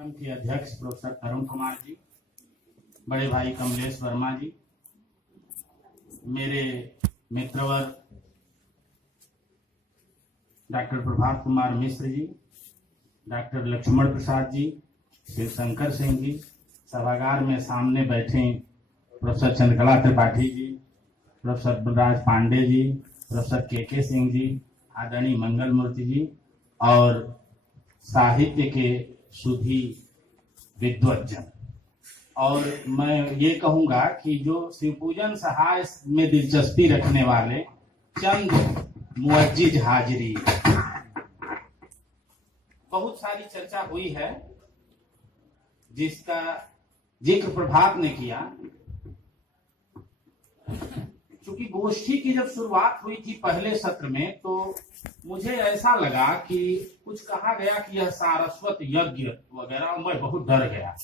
कार्यक्रम के अध्यक्ष प्रोफेसर अरुण कुमार जी, बड़े भाई कमलेश वर्मा जी, मेरे मित्रवर डॉक्टर प्रभात कुमार मिश्र जी, डॉक्टर लक्ष्मण प्रसाद जी, शिवशंकर सिंह जी, सभागार में सामने बैठे professor Chandrakala Tripathi ji, professor Balraj Pandey ji, professor के सिंह जी, आदरणीय मंगल मूर्ति जी और साहित्य के सुधी विद्वज्जन। और मैं ये कहूंगा कि जो शिवपूजन सहाय में दिलचस्पी रखने वाले चंद मुअज्जिज हाजिरी, बहुत सारी चर्चा हुई है जिसका जिक्र प्रभात ने किया। चूंकि गोष्ठी की जब शुरुआत हुई थी पहले सत्र में, तो मुझे ऐसा लगा कि कुछ कहा गया कि यह सारस्वत यज्ञ वगैरह, और मैं बहुत डर गया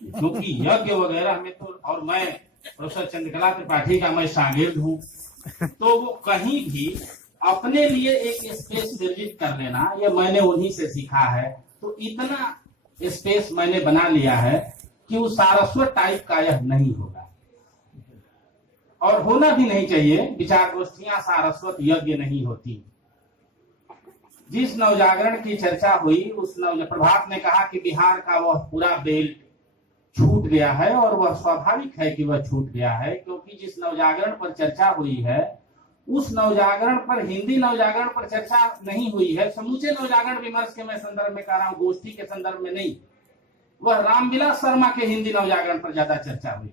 क्योंकि यज्ञ वगैरह में तो, और मैं प्रोफेसर चंद्रकला त्रिपाठी का मैं शागिर्द हूँ, तो वो कहीं भी अपने लिए एक स्पेस निर्जित कर लेना, ये मैंने उन्हीं से सीखा है। तो इतना स्पेस मैंने बना लिया है कि वो सारस्वत टाइप का यह नहीं होगा और होना भी नहीं चाहिए। विचार गोष्ठियां सारस्वत यज्ञ नहीं होती। जिस नवजागरण की चर्चा हुई उस प्रभात ने कहा कि बिहार का वह पूरा बेल्ट छूट गया है, और वह स्वाभाविक है कि वह छूट गया है, क्योंकि जिस नवजागरण पर चर्चा हुई है उस नवजागरण पर, हिंदी नवजागरण पर चर्चा नहीं हुई है। समूचे नवजागरण विमर्श के मैं संदर्भ में कह रहा हूं, गोष्ठी के संदर्भ में नहीं। वह रामविलास शर्मा के हिंदी नवजागरण पर ज्यादा चर्चा हुई।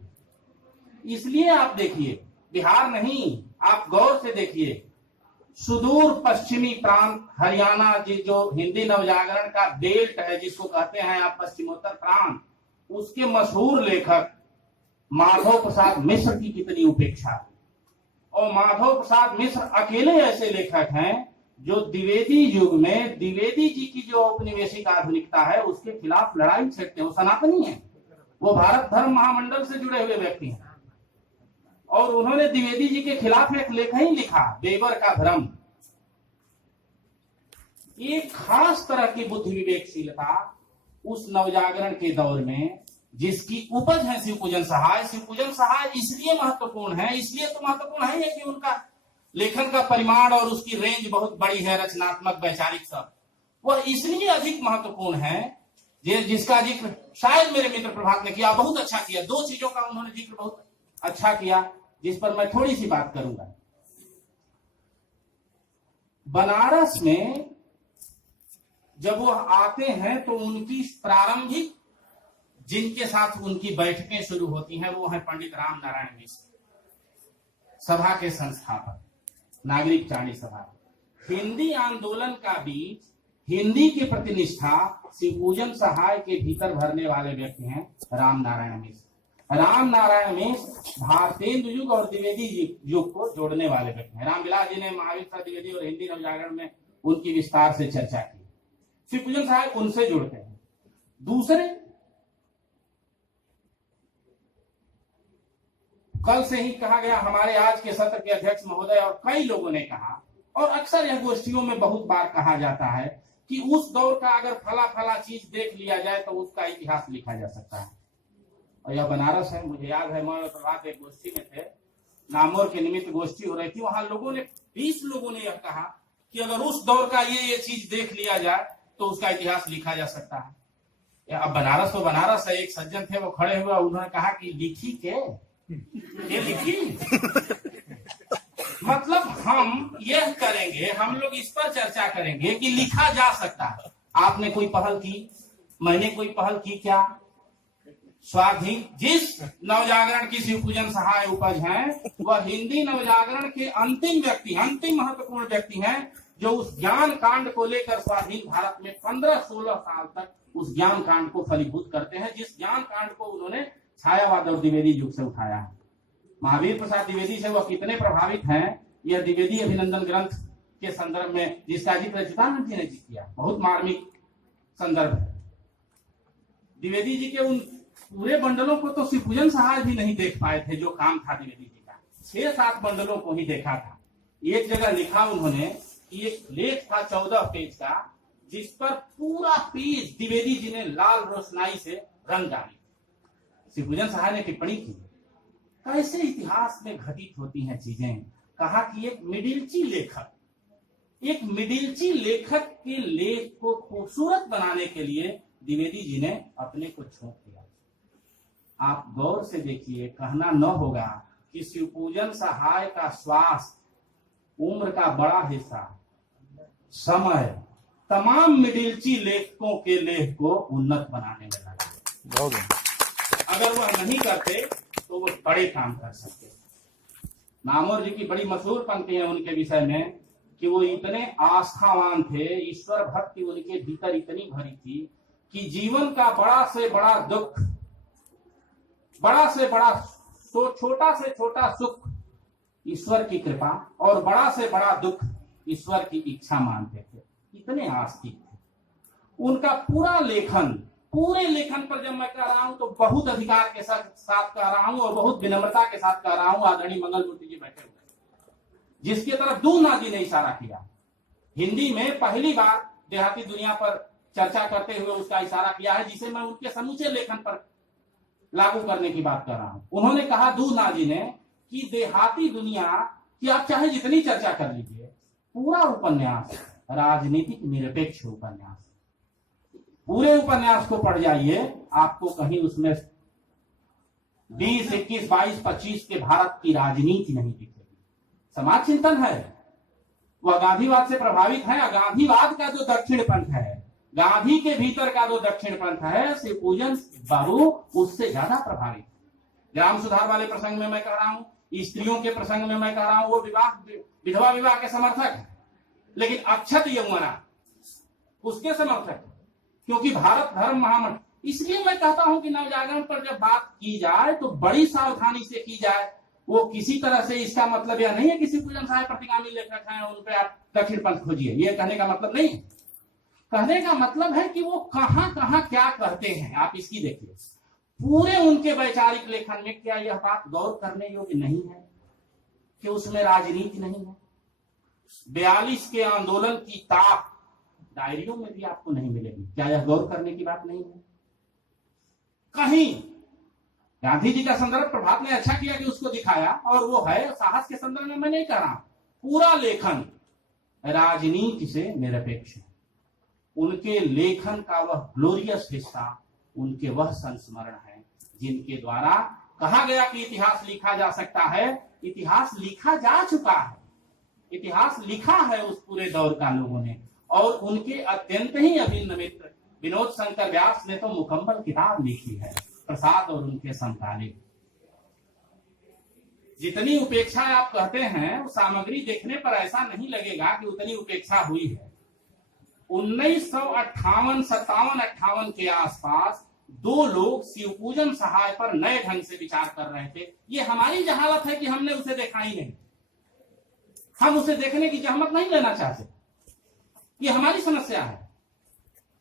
इसलिए आप देखिए, बिहार नहीं, आप गौर से देखिए, सुदूर पश्चिमी प्रांत हरियाणा जो हिंदी नवजागरण का बेल्ट है, जिसको कहते हैं आप पश्चिमोत्तर प्रांत, उसके मशहूर लेखक माधव प्रसाद मिश्र की कितनी उपेक्षा। और माधव प्रसाद मिश्र अकेले ऐसे लेखक हैं जो द्विवेदी युग में द्विवेदी जी की जो औपनिवेशिक आधुनिकता है उसके खिलाफ लड़ाई छेड़ते हैं। वो सनातनी है, वो भारत धर्म महामंडल से जुड़े हुए व्यक्ति हैं, और उन्होंने द्विवेदी जी के खिलाफ एक लेख ही लिखा, बेवर का धर्म। एक खास तरह की बुद्धि विवेकशीलता उस नवजागरण के दौर में, जिसकी उपज है शिवपूजन सहाय। शिवपूजन सहाय इसलिए महत्वपूर्ण है, इसलिए तो महत्वपूर्ण है कि उनका लेखन का परिमाण और उसकी रेंज बहुत बड़ी है, रचनात्मक वैचारिक सब। वह इसलिए अधिक महत्वपूर्ण है जिसका जिक्र शायद मेरे मित्र प्रभात ने किया, बहुत अच्छा किया। दो चीजों का उन्होंने जिक्र बहुत अच्छा किया, जिस पर मैं थोड़ी सी बात करूंगा। बनारस में जब वो आते हैं तो उनकी प्रारंभिक जिनके साथ उनकी बैठकें शुरू होती हैं वो है पंडित राम नारायण मिश्र, सभा के संस्थापक, नागरिक चाणी सभा। हिंदी आंदोलन का बीज, हिंदी की प्रतिनिष्ठा शिवपूजन सहाय के भीतर भरने वाले व्यक्ति हैं राम नारायण मिश्र। राम नारायण मिश्र भारतेंदु युग और द्विवेदी युग को जोड़ने वाले व्यक्ति हैं। रामविलास जी ने महावीर प्रसाद द्विवेदी और हिंदी नवजागरण में उनकी विस्तार से चर्चा की। शिवपूजन सहाय उनसे जुड़ते हैं। दूसरे, कल से ही कहा गया, हमारे आज के सत्र के अध्यक्ष महोदय और कई लोगों ने कहा, और अक्सर यह गोष्ठियों में बहुत बार कहा जाता है कि उस दौर का अगर फला फला चीज देख लिया जाए तो उसका इतिहास लिखा जा सकता है। और यह बनारस है, मुझे याद है, मैं और प्रभात एक गोष्ठी में थे, नामोर के निमित्त गोष्ठी हो रही थी। वहां लोगों ने, 20 लोगों ने यह कहा कि अगर उस दौर का ये चीज देख लिया जाए तो उसका इतिहास लिखा जा सकता है। अब बनारस तो बनारस है। एक सज्जन थे, वो खड़े हुए, उन्होंने कहा कि लिखी के ये लिखी मतलब हम यह करेंगे, हम लोग इस पर चर्चा करेंगे कि लिखा जा सकता है। आपने कोई पहल की, मैंने कोई पहल की क्या? स्वाधीन जिस नवजागरण की शिवपूजन सहाय उपज है, वह हिंदी नवजागरण के अंतिम व्यक्ति, अंतिम महत्वपूर्ण व्यक्ति हैं, जो उस ज्ञान कांड को लेकर स्वाधीन भारत में 15-16 साल तक उस ज्ञान कांड को फलीभूत करते हैं, जिस ज्ञान कांड को उन्होंने छायावाद और द्विवेदी युग से उठाया है। महावीर प्रसाद द्विवेदी से वह कितने प्रभावित हैं, यह द्विवेदी अभिनंदन ग्रंथ के संदर्भ में, जिसका जिक्र चिदानंद जी ने किया, बहुत मार्मिक संदर्भ है। द्विवेदी जी के उन पूरे बंडलों को तो शिवपूजन सहाय भी नहीं देख पाए थे, जो काम था द्विवेदी जी का। 6-7 बंडलों को ही देखा था। एक जगह लिखा उन्होंने कि एक लेख था 14 पेज का, जिस पर पूरा पेज द्विवेदी जी ने लाल रोशनाई से रंग डाली। शिवपूजन सहाय ने टिप्पणी की, कैसे इतिहास में घटित होती हैं चीजें। कहा कि एक मिडिलची लेखक के लेख को खूबसूरत बनाने के लिए द्विवेदी जी ने अपने को झोंक दिया। आप गौर से देखिए, कहना न होगा कि शिवपूजन सहाय का स्वास्थ्य, उम्र का बड़ा हिस्सा, समय तमाम मिडिलची लेखकों के लेख को उन्नत बनाने में लगा। अगर वह नहीं करते तो वो बड़े काम कर सकते। नामवर जी की बड़ी मशहूर पंक्ति है उनके विषय में कि वो इतने आस्थावान थे, ईश्वर भक्ति उनके भीतर इतनी भरी थी कि जीवन का बड़ा से बड़ा दुख, बड़ा से बड़ा छोटा से छोटा सुख ईश्वर की कृपा और बड़ा से बड़ा दुख ईश्वर की इच्छा मानते थे। इतने आस्तिक थे। उनका पूरे लेखन पर जब मैं कह रहा हूं तो बहुत अधिकार के साथ कह रहा हूं और बहुत विनम्रता के साथ कह रहा हूं। आदरणीय मंगल मूर्ति जी बैठे हुए, जिसकी तरफ दूना जी ने इशारा किया। हिंदी में पहली बार देहाती दुनिया पर चर्चा करते हुए उसका इशारा किया है, जिसे मैं उनके समूचे लेखन पर लागू करने की बात कर रहा हूं। उन्होंने कहा, दूना जी ने, कि देहाती दुनिया की आप चाहे जितनी चर्चा कर लीजिए, पूरा उपन्यास राजनीतिक निरपेक्ष उपन्यास। पूरे उपन्यास को पढ़ जाइए, आपको कहीं उसमें 20, 21, 22, 25 के भारत की राजनीति नहीं दिखेगी। समाज चिंतन है, वह गांधीवाद से प्रभावित है। गांधीवाद का जो दक्षिण पंथ है, गांधी के भीतर का जो दक्षिण पंथ है, शिवपूजन बाबू उससे ज्यादा प्रभावित। ग्राम सुधार वाले प्रसंग में मैं कह रहा हूं, स्त्रियों के प्रसंग में मैं कह रहा हूं, वो विधवा विवाह के समर्थक है, लेकिन अक्षत यमुना उसके समर्थक है, क्योंकि भारत धर्म महामंत्र। इसलिए मैं कहता हूं कि नवजागरण पर जब बात की जाए तो बड़ी सावधानी से की जाए। वो किसी तरह से इसका मतलब यह नहीं है कि शिवपूजन सहाय प्रतिगामी लेखक हैं, उन पे आप दक्षिण पंथ खोजिए, ये कहने का मतलब नहीं है। कहने का मतलब है कि वो कहां कहां क्या कहते हैं, आप इसकी देखिए। पूरे उनके वैचारिक लेखन में क्या यह बात गौर करने योग्य नहीं है कि उसमें राजनीति नहीं है? 42 के आंदोलन की ताक डायरियों में भी आपको नहीं मिलेगी। क्या यह गौर करने की बात नहीं है? कहीं गांधी जी का संदर्भ प्रभात ने अच्छा किया कि उसको दिखाया, और वो है। साहस के संदर्भ में मैं नहीं कह रहा। पूरा लेखन राजनीति से निरपेक्ष है। उनके लेखन का वह ग्लोरियस हिस्सा, उनके वह संस्मरण है जिनके द्वारा कहा गया कि इतिहास लिखा जा सकता है। इतिहास लिखा जा चुका है, इतिहास लिखा है उस पूरे दौर का लोगों ने। और उनके अत्यंत ही अभिन्न मित्र विनोद शंकर व्यास ने तो मुकम्मल किताब लिखी है, प्रसाद और उनके समकालीन। जितनी उपेक्षा आप कहते हैं, सामग्री देखने पर ऐसा नहीं लगेगा कि उतनी उपेक्षा हुई है। 1958, 57, 58 के आसपास दो लोग शिवपूजन सहाय पर नए ढंग से विचार कर रहे थे। ये हमारी जहालत है कि हमने उसे देखा ही नहीं। हम उसे देखने की जहमत नहीं लेना चाहते, ये हमारी समस्या है।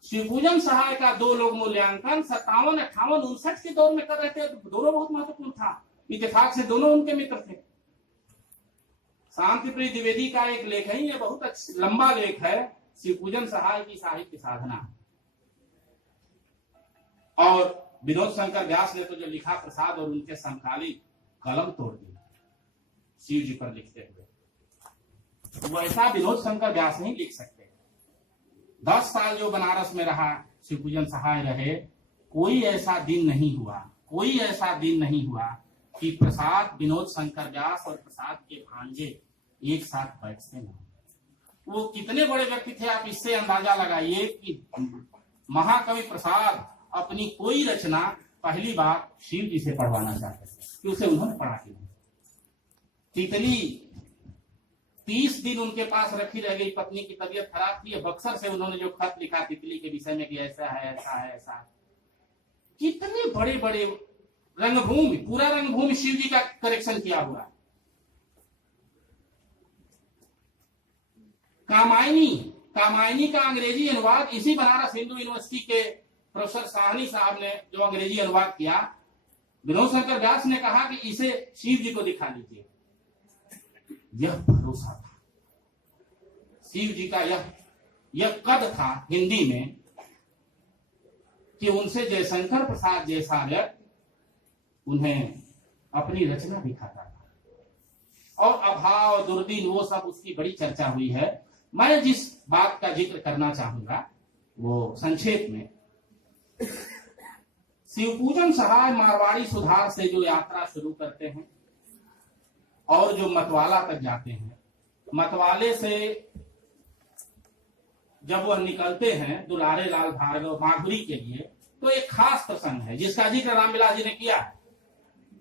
शिवपूजन सहाय का दो लोग मूल्यांकन 57, 58, 59 के दौर में कर रहे थे। दोनों बहुत महत्वपूर्ण था, इत्तेफाक से दोनों उनके मित्र थे। शांति प्रिय द्विवेदी का एक लेख है, ये बहुत लंबा लेख है, शिवपूजन सहाय की साहित्य साधना। और विनोद शंकर व्यास ने तो जो लिखा, प्रसाद और उनके समकालीन, कलम तोड़ दी शिव जी पर लिखते हुए। वैसा विनोद शंकर व्यास नहीं लिख सकते। 10 साल जो बनारस में रहा, शिवपूजन सहाय रहे, कोई ऐसा दिन नहीं हुआ कि प्रसाद, विनोद शंकर व्यास और प्रसाद के भांजे एक साथ बैठते न। वो कितने बड़े व्यक्ति थे, आप इससे अंदाजा लगाइए कि महाकवि प्रसाद अपनी कोई रचना पहली बार शिव जी से पढ़वाना चाहते थे कि उसे उन्होंने पढ़ा कि नहीं। तितली 30 दिन उनके पास रखी रह गई, पत्नी की तबीयत खराब थी। बक्सर से उन्होंने जो खत लिखा तितली के विषय में कि ऐसा है, ऐसा है, ऐसा है। कितने बड़े बड़े रंगभूमि, पूरा रंगभूमि शिव जी का करेक्शन किया हुआ है। कामायनी का अंग्रेजी अनुवाद इसी बनारस हिंदू यूनिवर्सिटी के प्रोफेसर साहनी साहब ने जो अंग्रेजी अनुवाद किया, विनोद शंकर व्यास ने कहा कि इसे शिव जी को दिखा लीजिए। यह भरोसा था शिव जी का, यह यह कद था हिंदी में कि उनसे जयशंकर प्रसाद जैसा व्यक्ति उन्हें अपनी रचना दिखाता था और अभाव दुर्दिन वो सब उसकी बड़ी चर्चा हुई है। मैं जिस बात का जिक्र करना चाहूंगा वो संक्षेप में शिवपूजन सहाय मारवाड़ी सुधार से जो यात्रा शुरू करते हैं और जो मतवाला तक जाते हैं, मतवाले से जब वह निकलते हैं दुलारे लाल भार्गव माधुरी के लिए, तो एक खास प्रसंग है जिसका जिक्र रामविलास जी ने किया है।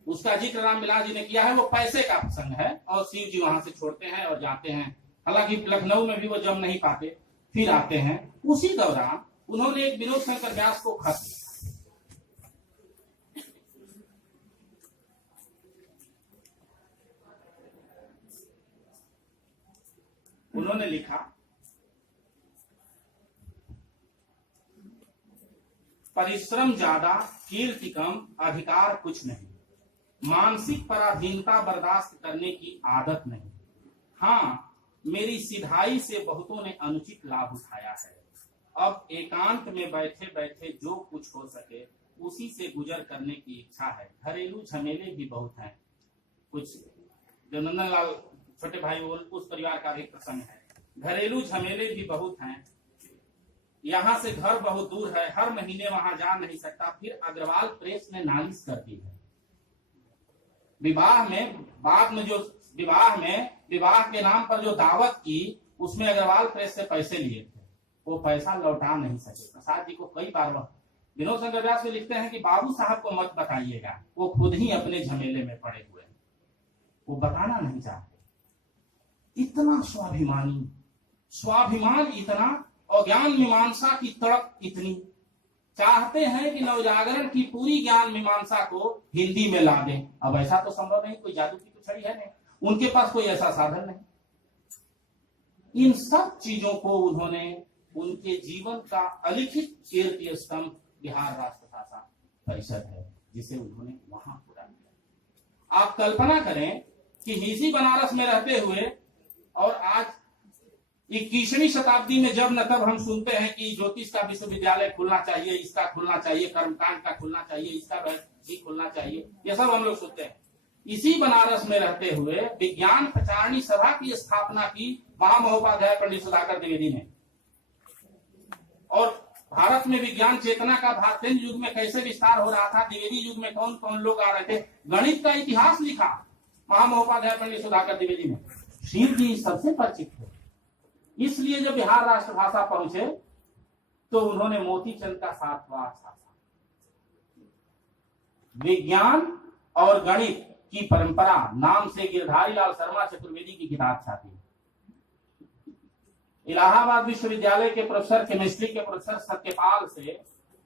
उसका जिक्र रामविलास जी ने किया है, वो पैसे का प्रसंग है और शिव जी वहां से छोड़ते हैं और जाते हैं। हालांकि लखनऊ में भी वो जम नहीं पाते, फिर आते हैं। उसी दौरान उन्होंने एक विनोद शंकर व्यास को खत लिखा। उन्होंने लिखा, परिश्रम ज्यादा कीर्ति कम अधिकार कुछ नहीं, मानसिक पराधीनता बर्दाश्त करने की आदत नहीं। हाँ, मेरी सिधाई से बहुतों ने अनुचित लाभ उठाया है। अब एकांत में बैठे बैठे जो कुछ हो सके उसी से गुजर करने की इच्छा है। घरेलू झमेले भी बहुत हैं। कुछ जो नंदनलाल छोटे भाई वो उस परिवार का भी प्रसंग है। घरेलू झमेले भी बहुत हैं। यहाँ से घर बहुत दूर है, हर महीने वहां जा नहीं सकता। फिर अग्रवाल प्रेस ने नालिश कर दी है। विवाह में बाद में जो विवाह के नाम पर जो दावत की, उसमें अग्रवाल प्रेस से पैसे लिए थे, वो पैसा लौटा नहीं सके। प्रसाद जी को कई बार विनोद शंकर व्यास में लिखते हैं कि बाबू साहब को मत बताइएगा, वो खुद ही अपने झमेले में पड़े हुए हैं, वो बताना नहीं चाहते। इतना स्वाभिमान इतना और ज्ञान मीमांसा की तड़प इतनी, चाहते हैं कि नवजागरण की पूरी ज्ञान मीमांसा को हिंदी में ला दें। अब ऐसा तो संभव नहीं, कोई जादू की तो छड़ी है नहीं, उनके पास कोई ऐसा साधन नहीं। इन सब चीजों को उन्होंने उनके जीवन का अलिखित कीर्ति स्तंभ बिहार राष्ट्र भाषा परिषद है, जिसे उन्होंने वहां पूरा किया। आप कल्पना करें कि हिसी बनारस में रहते हुए और आज 21वीं शताब्दी में जब न तब हम सुनते हैं कि ज्योतिष का विश्वविद्यालय खुलना चाहिए, इसका खुलना चाहिए, कर्मकांड का खुलना चाहिए, इसका भी खुलना चाहिए, ये सब हम लोग सुनते हैं। इसी बनारस में रहते हुए विज्ञान प्रचारणी सभा की स्थापना की महामहोपाध्याय पंडित सुधाकर द्विवेदी ने। और भारत में विज्ञान चेतना का भारतीय युग में कैसे विस्तार हो रहा था, द्विवेदी युग में कौन कौन लोग आ रहे थे, गणित का इतिहास लिखा महामहोपाध्याय पंडित सुधाकर द्विवेदी ने। शिव जी सबसे परिचित थे। इसलिए जब बिहार राष्ट्र भाषा पहुंचे तो उन्होंने मोतीचंद का 7वां छापा। विज्ञान और गणित की परंपरा नाम से गिरधारी लाल शर्मा चतुर्वेदी की किताब छापी। इलाहाबाद विश्वविद्यालय के प्रोफेसर केमिस्ट्री के प्रोफेसर सत्यपाल से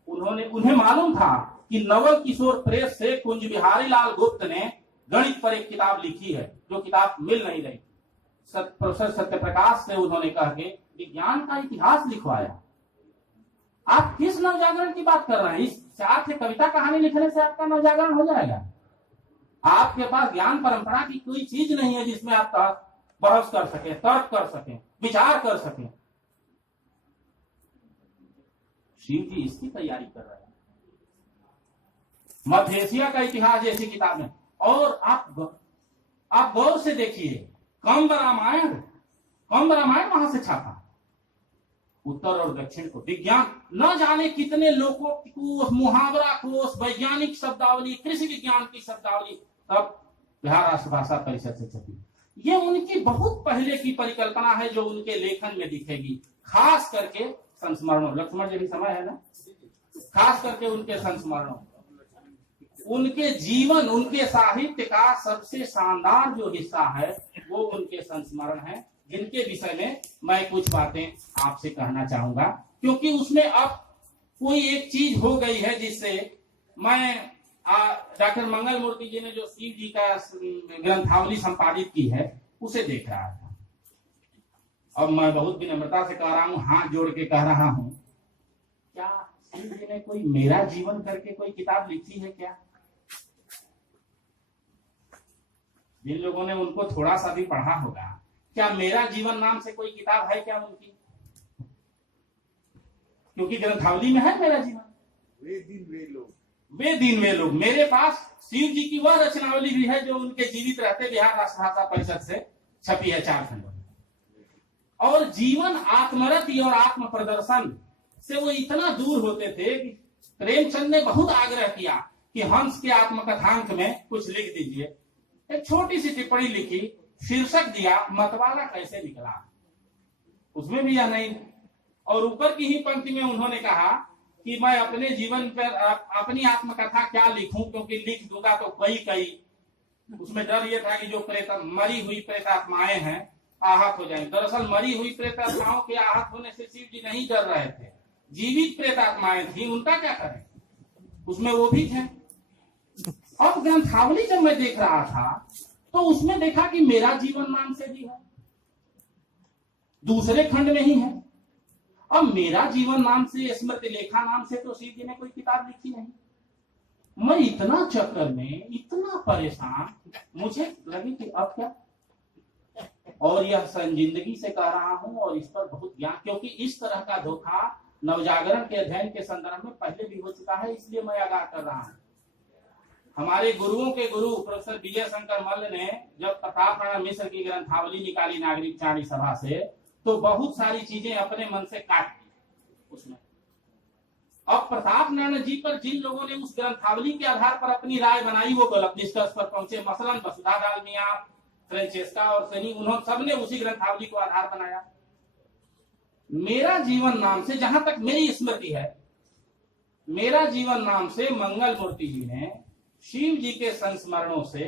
उन्हें मालूम था कि नवल किशोर प्रेस से कुंज बिहारी लाल गुप्त ने गणित पर एक किताब लिखी है, जो किताब मिल नहीं रही। प्रोफेसर सत्यप्रकाश से उन्होंने कह के विज्ञान का इतिहास लिखवाया। आप किस नवजागरण की बात कर रहे हैं? इस 4 कविता कहानी लिखने से आपका नवजागरण हो जाएगा? आपके पास ज्ञान परंपरा की कोई चीज नहीं है जिसमें आप बहस कर सके, तर्क कर सके, विचार कर सके। शिव जी इसकी तैयारी कर रहे हैं। मध्य एशिया का इतिहास जैसी किताबें। और आप गौर से देखिए, कंब रामायण वहां से छापा। उत्तर और दक्षिण को विज्ञान न जाने कितने लोगों को, मुहावरा कोश, वैज्ञानिक शब्दावली, कृषि विज्ञान की शब्दावली सब बिहार राष्ट्र भाषा परिषद से छपी। ये उनकी बहुत पहले की परिकल्पना है जो उनके लेखन में दिखेगी, खास करके संस्मरणों। लक्ष्मण जी भी समय है ना, खास करके उनके संस्मरणों। उनके जीवन, उनके साहित्य का सबसे शानदार जो हिस्सा है वो उनके संस्मरण है, जिनके विषय में मैं कुछ बातें आपसे कहना चाहूंगा, क्योंकि उसमें अब कोई एक चीज हो गई है जिससे मैं डॉक्टर मंगल मूर्ति जी ने जो शिव जी का ग्रंथावली संपादित की है उसे देख रहा था। अब मैं बहुत विनम्रता से कह रहा हूं, हाथ जोड़ के कह रहा हूं, क्या शिव जी ने कोई मेरा जीवन करके कोई किताब लिखी है क्या? जिन लोगों ने उनको थोड़ा सा भी पढ़ा होगा, क्या मेरा जीवन नाम से कोई किताब है क्या उनकी? क्योंकि ग्रंथावली में है मेरा जीवन। वे दिन वे लोग, वे दिन वे लोग। मेरे पास शिव जी की वह रचनावली भी है जो उनके जीवित रहते बिहार राष्ट्रभाषा परिषद से छपी है 4 खंडों में। और जीवन आत्मरति और आत्म प्रदर्शन से वो इतना दूर होते थे कि प्रेमचंद ने बहुत आग्रह किया कि हंस के आत्मकथांक में कुछ लिख दीजिए। एक छोटी सी टिप्पणी लिखी, शीर्षक दिया मतवाला कैसे निकला, उसमें भी यह नहीं। और ऊपर की ही पंक्ति में उन्होंने कहा कि मैं अपने जीवन पर अपनी आत्मकथा क्या लिखूं, क्योंकि लिख दूंगा तो कई उसमें डर यह था कि जो मरी हुई प्रेतात्माएं हैं आहत हो जाएंगे। दरअसल मरी हुई प्रेतात्माओं के आहत होने से शिव जी नहीं डर रहे थे, जीवित प्रेतात्माएं थी, उनका क्या करें, उसमें वो भी थे। अब ग्रंथावली जब मैं देख रहा था तो उसमें देखा कि मेरा जीवन नाम से भी है, दूसरे खंड में ही है। अब मेरा जीवन नाम से, स्मृति लेखा नाम से तो शिव जी ने कोई किताब लिखी नहीं। मैं इतना चक्कर में, इतना परेशान, मुझे लगे कि अब क्या। और यह जिंदगी से कह रहा हूं और इस पर बहुत ज्ञान, क्योंकि इस तरह का धोखा नवजागरण के अध्ययन के संदर्भ में पहले भी हो चुका है, इसलिए मैं आगाह कर रहा हूं। हमारे गुरुओं के गुरु प्रोफेसर विजय शंकर मल्ल ने जब प्रताप नारायण मिश्र की ग्रंथावली निकाली नागरिक चाणी सभा से, तो बहुत सारी चीजें अपने मन से काट दी उसमें। अब प्रताप नारायण जी पर जिन लोगों ने उस ग्रंथावली के आधार पर अपनी राय बनाई वो गलत निष्कर्ष पर पहुंचे। मसलन वसुधा डालमिया, फ्रांचेस्का और सनी, उन्होंने सबने उसी ग्रंथावली को आधार बनाया। मेरा जीवन नाम से, जहां तक मेरी स्मृति है, मेरा जीवन नाम से मंगल मूर्ति जी ने शिव जी के संस्मरणों से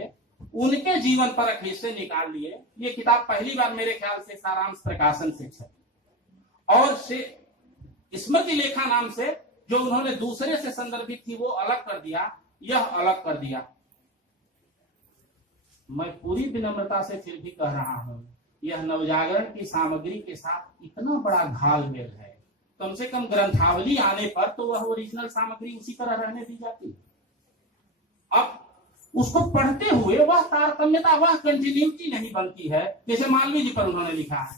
उनके जीवन पर हिस्से निकाल लिए। ये किताब पहली बार मेरे ख्याल से सारांश प्रकाशन से छपी। और स्मृति लेखा नाम से जो उन्होंने दूसरे से संदर्भित थी वो अलग कर दिया, यह अलग कर दिया। मैं पूरी विनम्रता से फिर भी कह रहा हूं, यह नवजागरण की सामग्री के साथ इतना बड़ा घालमेल है, कम से कम ग्रंथावली आने पर तो वह ओरिजिनल सामग्री उसी तरह रहने दी जाती। अब उसको पढ़ते हुए वह तारतम्यता, वह कंटिन्यूटी नहीं बनती है, जैसे मालवीय जी पर उन्होंने लिखा है।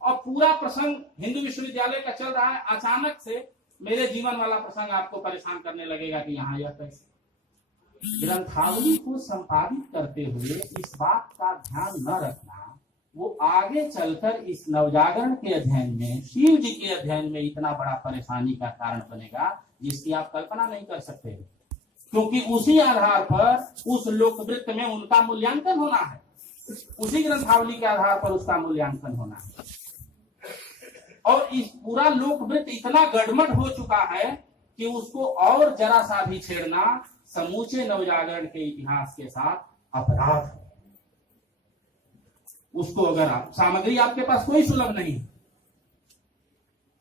और पूरा प्रसंग हिंदू विश्वविद्यालय का चल रहा है, अचानक से मेरे जीवन वाला प्रसंग आपको परेशान करने लगेगा कि यहाँ यह कैसे। ग्रंथावली को संपादित करते हुए इस बात का ध्यान न रखना, वो आगे चलकर इस नवजागरण के अध्ययन में, शिव जी के अध्ययन में इतना बड़ा परेशानी का कारण बनेगा जिसकी आप कल्पना नहीं कर सकते। क्योंकि उसी आधार पर उस लोकवृत्त में उनका मूल्यांकन होना है, उसी ग्रंथावली के आधार पर उसका मूल्यांकन होना है। और इस पूरा लोकवृत्त इतना गड़मड़ हो चुका है कि उसको और जरा सा भी छेड़ना समूचे नवजागरण के इतिहास के साथ अपराध है। उसको अगर आप, सामग्री आपके पास कोई सुलभ नहीं,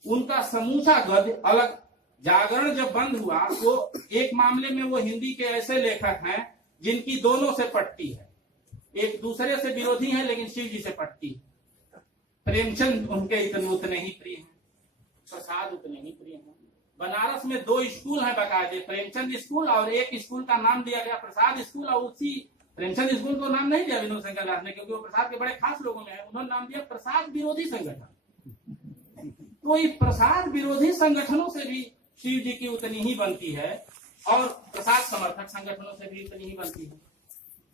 उनका समूचा गद्य अलग। जागरण जब बंद हुआ तो एक मामले में वो हिंदी के ऐसे लेखक हैं जिनकी दोनों से पटती है, एक दूसरे से विरोधी हैं लेकिन शिव जी से पटती है। प्रेमचंद उनके उतने ही प्रिय हैं, प्रसाद उतने ही प्रिय हैं। बनारस में 2 स्कूल हैं बाकायदे, प्रेमचंद स्कूल, और एक स्कूल का नाम दिया गया प्रसाद स्कूल। और उसी प्रेमचंद स्कूल को नाम नहीं दिया विनोद शंकर दास ने, क्योंकि वो प्रसाद के बड़े खास लोगों में है, उन्होंने नाम दिया प्रसाद विरोधी संगठन। तो ये प्रसाद विरोधी संगठनों से भी शिव जी की उतनी ही बनती है और प्रसाद समर्थक संगठनों से भी उतनी ही बनती है।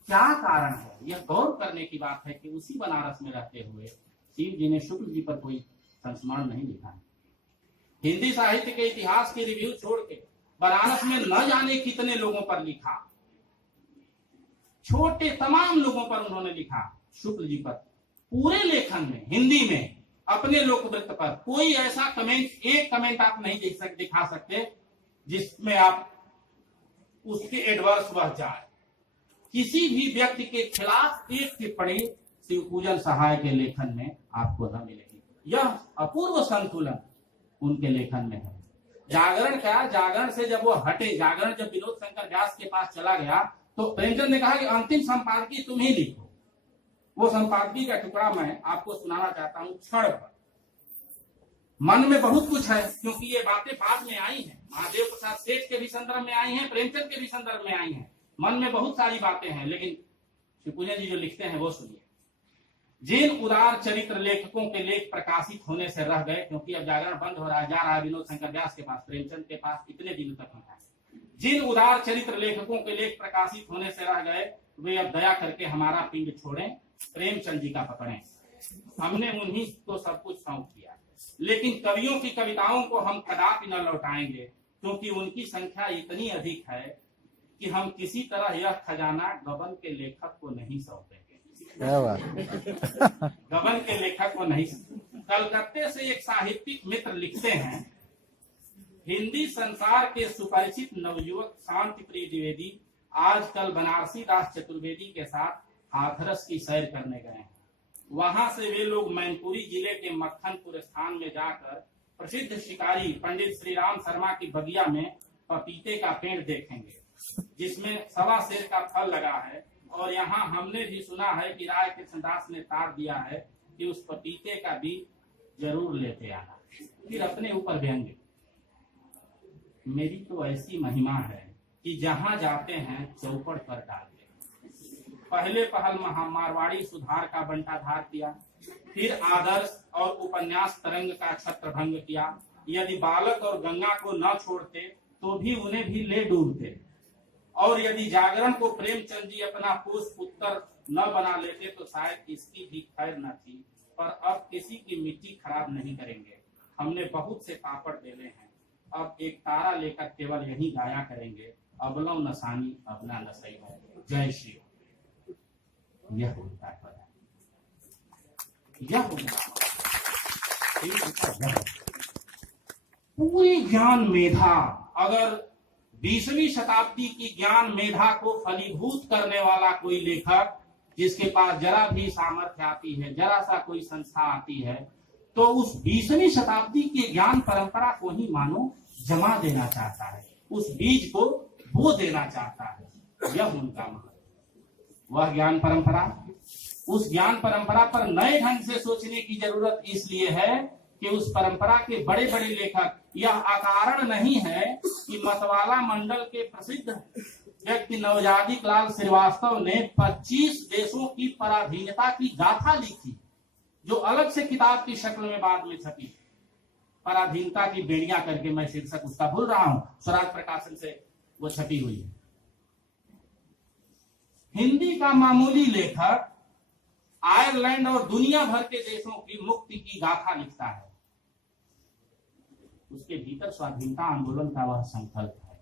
क्या कारण है? यह गौर करने की बात है कि उसी बनारस में रहते हुए शिव जी ने शुक्ल जी पर कोई संस्मरण नहीं लिखा है। हिंदी साहित्य के इतिहास की रिव्यू छोड़ के बनारस में न जाने कितने लोगों पर लिखा, छोटे तमाम लोगों पर उन्होंने लिखा। शुक्ल जी पर पूरे लेखन में, हिंदी में, अपने लोकवृत्त पर कोई ऐसा कमेंट, एक कमेंट आप नहीं दिखा सकते जिसमें आप उसके एडवर्स बह जाए। किसी भी व्यक्ति के खिलाफ एक टिप्पणी शिवपूजन सहाय के लेखन में आपको न मिलेगी। यह अपूर्व संतुलन उनके लेखन में है। जागरण क्या, जागरण से जब वो हटे, जागरण जब विनोद शंकर व्यास के पास चला गया तो प्रेमचंद ने कहा कि अंतिम संपादकी तुम ही लिखो। वो संपादकी का टुकड़ा मैं आपको सुनाना चाहता हूं क्षण पर। मन में बहुत कुछ है, क्योंकि ये बातें बाद में आई हैं, महादेव प्रसाद सेठ के भी संदर्भ में आई हैं, प्रेमचंद के भी संदर्भ में आई हैं। मन में बहुत सारी बातें हैं, लेकिन शिवपूजन जी जो लिखते हैं वो सुनिए। जिन उदार चरित्र लेखकों के लेख प्रकाशित होने से रह गए, क्योंकि अब जागरण बंद हो रहा जा रहा है विनोद शंकर व्यास के पास, प्रेमचंद के पास इतने दिनों तक नहीं था। जिन उदार चरित्र लेखकों के लेख प्रकाशित होने से रह गए, वे अब दया करके हमारा पिंड छोड़ें, प्रेमचंद जी का पकड़ें। हमने उन्हीं को सब कुछ सौंप दिया, लेकिन कवियों की कविताओं को हम कदापि न लौटाएंगे, क्योंकि उनकी संख्या इतनी अधिक है कि हम किसी तरह यह खजाना गबन के लेखक को नहीं सौंपेंगे। गबन के लेखक को नहीं। कलकत्ते से एक साहित्यिक मित्र लिखते हैं, हिंदी संसार के सुपरिचित नवयुवक शांति प्रिय द्विवेदी आजकल बनारसी दास चतुर्वेदी के साथ हाथरस की सैर करने गए हैं। वहां से वे लोग मैनपुरी जिले के मक्खनपुर स्थान में जाकर प्रसिद्ध शिकारी पंडित श्री राम शर्मा की बगिया में पपीते का पेड़ देखेंगे, जिसमें 1.25 सेर का फल लगा है। और यहाँ हमने भी सुना है कि राय कृष्णदास ने तार दिया है कि उस पपीते का बीज जरूर लेते आना। फिर अपने ऊपर व्यंग्य, मेरी तो ऐसी महिमा है कि जहां जाते हैं चौपट पर डालते। पहले पहल मारवाड़ी सुधार का बंटाधार किया, फिर आदर्श और उपन्यास तरंग का छत्रभंग किया। यदि बालक और गंगा को न छोड़ते तो भी उन्हें भी ले डूबते, और यदि जागरण को प्रेमचंद जी अपना पोष पुत्र न बना लेते तो शायद इसकी भी खैर न थी। पर अब किसी की मिट्टी खराब नहीं करेंगे, हमने बहुत से पापड़ बेले हैं। अब एक तारा लेकर केवल यही गाया करेंगे, अबलो नसानी अबला नसई है। जय श्री राम। यह होता है, यह पूरी ज्ञान मेधा, अगर 20वीं शताब्दी की ज्ञान मेधा को फलीभूत करने वाला कोई लेखक, जिसके पास जरा भी सामर्थ्य आती है, जरा सा कोई संस्था आती है, तो उस 20वीं शताब्दी की ज्ञान परंपरा को ही मानो जमा देना चाहता है, उस बीज को बो देना चाहता है। यह उनका महत्व। वह ज्ञान परंपरा, उस ज्ञान परंपरा पर नए ढंग से सोचने की जरूरत इसलिए है कि उस परंपरा के बड़े बड़े लेखक, यह अकारण नहीं है कि मतवाला मंडल के प्रसिद्ध व्यक्ति नवजादी लाल श्रीवास्तव ने 25 देशों की पराधीनता की गाथा लिखी, जो अलग से किताब की शक्ल में बाद में छपी। पराधीनता की बेड़िया करके, मैं शीर्षक उसका भूल रहा हूं, स्वराज प्रकाशन से वो छपी हुई है। हिंदी का मामूली लेखक आयरलैंड और दुनिया भर के देशों की मुक्ति की गाथा लिखता है। उसके भीतर स्वाधीनता आंदोलन का वह संकल्प है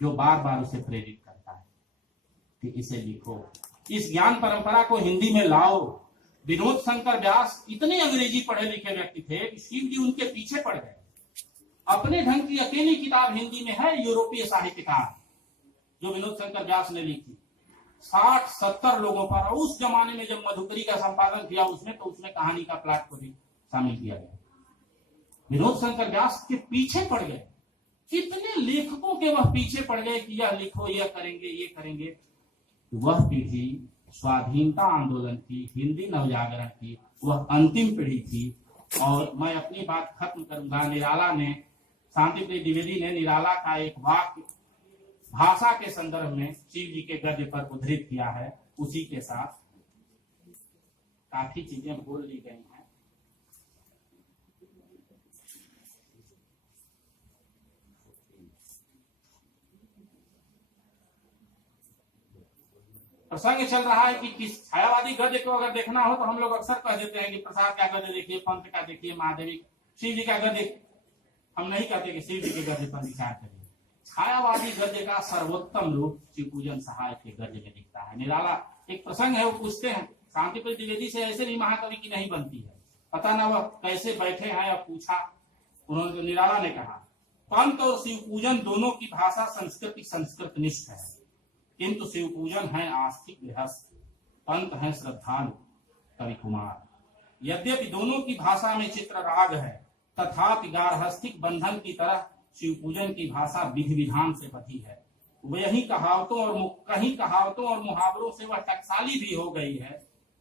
जो बार बार उसे प्रेरित करता है कि इसे लिखो, इस ज्ञान परंपरा को हिंदी में लाओ। विनोद शंकर व्यास इतने अंग्रेजी पढ़े लिखे व्यक्ति थे कि शिव जी उनके पीछे पड़ गए। अपने ढंग की अकेली किताब हिंदी में है यूरोपीय साहित्यकार, जो विनोद शंकर व्यास ने लिखी, 60-70 लोगों पर। उस जमाने में जब मधुकरी का संपादन किया उसने, तो उसमें कहानी का प्लॉट को भी शामिल किया गया। विनोद शंकर व्यास के पीछे पड़ गए, कितने लेखकों के वह पीछे पड़ गए कि यह लिखो, यह करेंगे, ये करेंगे। वह पीढ़ी स्वाधीनता आंदोलन की, हिंदी नवजागरण की वह अंतिम पीढ़ी थी। और मैं अपनी बात खत्म करूंगा। निराला ने, शांति प्रिय द्विवेदी ने निराला का एक वाक्य भाषा के संदर्भ में शिव जी के गद्य पर उद्धृत किया है, उसी के साथ काफी चीजें बोल ली गई हैं। प्रसंग चल रहा है कि किस छायावादी गद्य को अगर देखना हो तो हम लोग अक्सर कह देते हैं कि प्रसाद का गद्य देखिए, पंत का देखिए, महादेवी। शिव जी का गद्य हम नहीं कहते कि शिव जी के गद्य पर विचार करिए। छायावादी गद्य का सर्वोत्तम रूप शिवपूजन सहाय के गद्य में दिखता है। निराला एक प्रसंग है, वो पूछते हैं शांति प्रिय द्विवेदी से, ऐसे भी महाकवि की नहीं बनती है। पता ना वह कैसे बैठे हैं, अब पूछा उन्होंने। निराला ने कहा, पंत और शिवपूजन दोनों की भाषा संस्कृति संस्कृत निष्ठ है, किंतु शिवपूजन है आस्तिक गृहस्थ, पंत है श्रद्धालु कवि कुमार। यद्यपि दोनों की भाषा में चित्र राग है, तथापि गार्हस्थ्यिक बंधन की तरह शिवपूजन की भाषा विधि विधान से बधी है। वही कहावतों और मुहावरों से वह टकसाली भी हो गई है।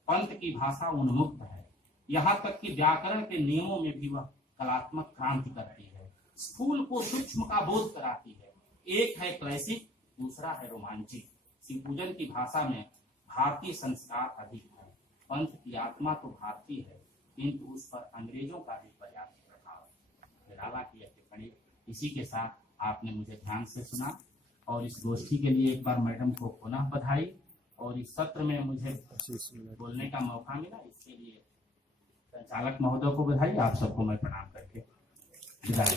पंत की भाषा उन्मुक्त है, यहाँ तक कि व्याकरण के नियमों में भी वह कलात्मक क्रांति करती है, स्थूल को सूक्ष्म का बोध कराती है। एक है क्लासिक, दूसरा है रोमांचिक। शिवपूजन की भाषा में भारतीय संस्कार अधिक है। पंथ की आत्मा तो भारतीय है, किंतु उस पर अंग्रेजों का भी पर्याप्त प्रभाव है। निराला की यह टिप्पणी। इसी के साथ आपने मुझे ध्यान से सुना और इस गोष्ठी के लिए एक बार मैडम को पुनः बधाई, और इस सत्र में मुझे बोलने का मौका मिला, इसके लिए संचालक महोदय को बधाई। आप सबको मैं प्रणाम करके विदा लेता हूं।